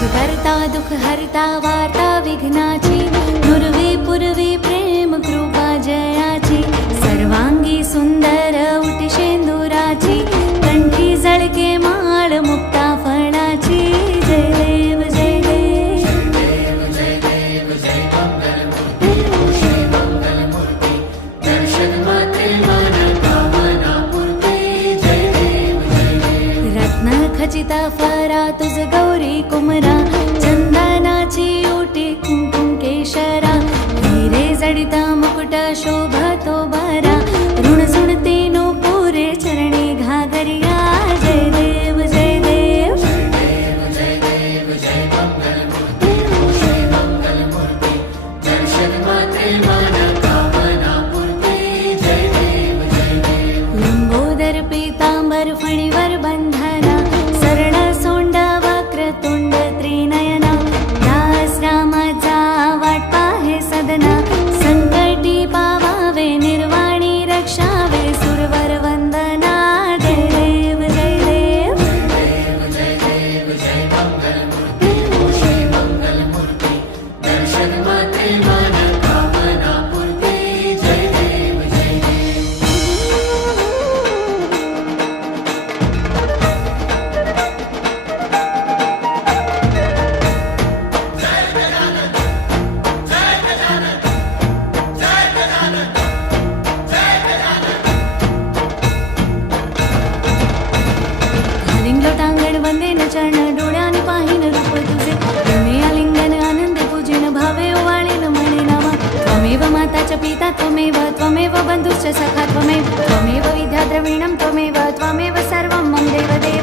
करता दुख हरता वार्ता विघ्नाची नुरवी पुरवी प्रेम कृपा जयाची सर्वांगी सुंदर उटी शेंदुराची कंठी झळके माळ मुक्ता फळाची जय देव जय देव जय देव जय मंगलमूर्ती श्री मंगलमूर्ती दर्शन मात्रे मन कामना पूर्ती जय देव रत्न खचिता फरा तुझ गौरी कुमरा चंदनाची ओटी कुंकुम केशरा हिरे जडिता मुकुट शोभतो बरा ऋण सुणते नो पुरे चरणी घागरिया जय देव जय देव जय देव जय मंगलमूर्ती श्री मंगलमूर्ती दर्शन मात्रे मन कामना पूर्ती जय देव लंबोदर पीतांबर फणीवर बंधना सरळ सोंड वक्रतुंड त्रिनयना दास रामाचा वाट पाहे सदना संकटी पावावे निर्वाणी रक्षावे सुरवर वंदना जय देव जय देव जय देव जय मंगलमूर्ती श्री मंगलमूर्ती दर्शन मात्रे मन कामना पूर्ती जय देव घालिंग लोटांगण वंदेन चरण डोळ्याने पाहिन रूप तुझे प्रेमे आलिंगन आनंदे पूजिन भावे ओवाळीन म्हणे नामा त्वमेव माता च पिता त्वमेव बंधुश्च सखा त्वमेव विद्या द्रविणं त्वमेव सर्वं मम देव देव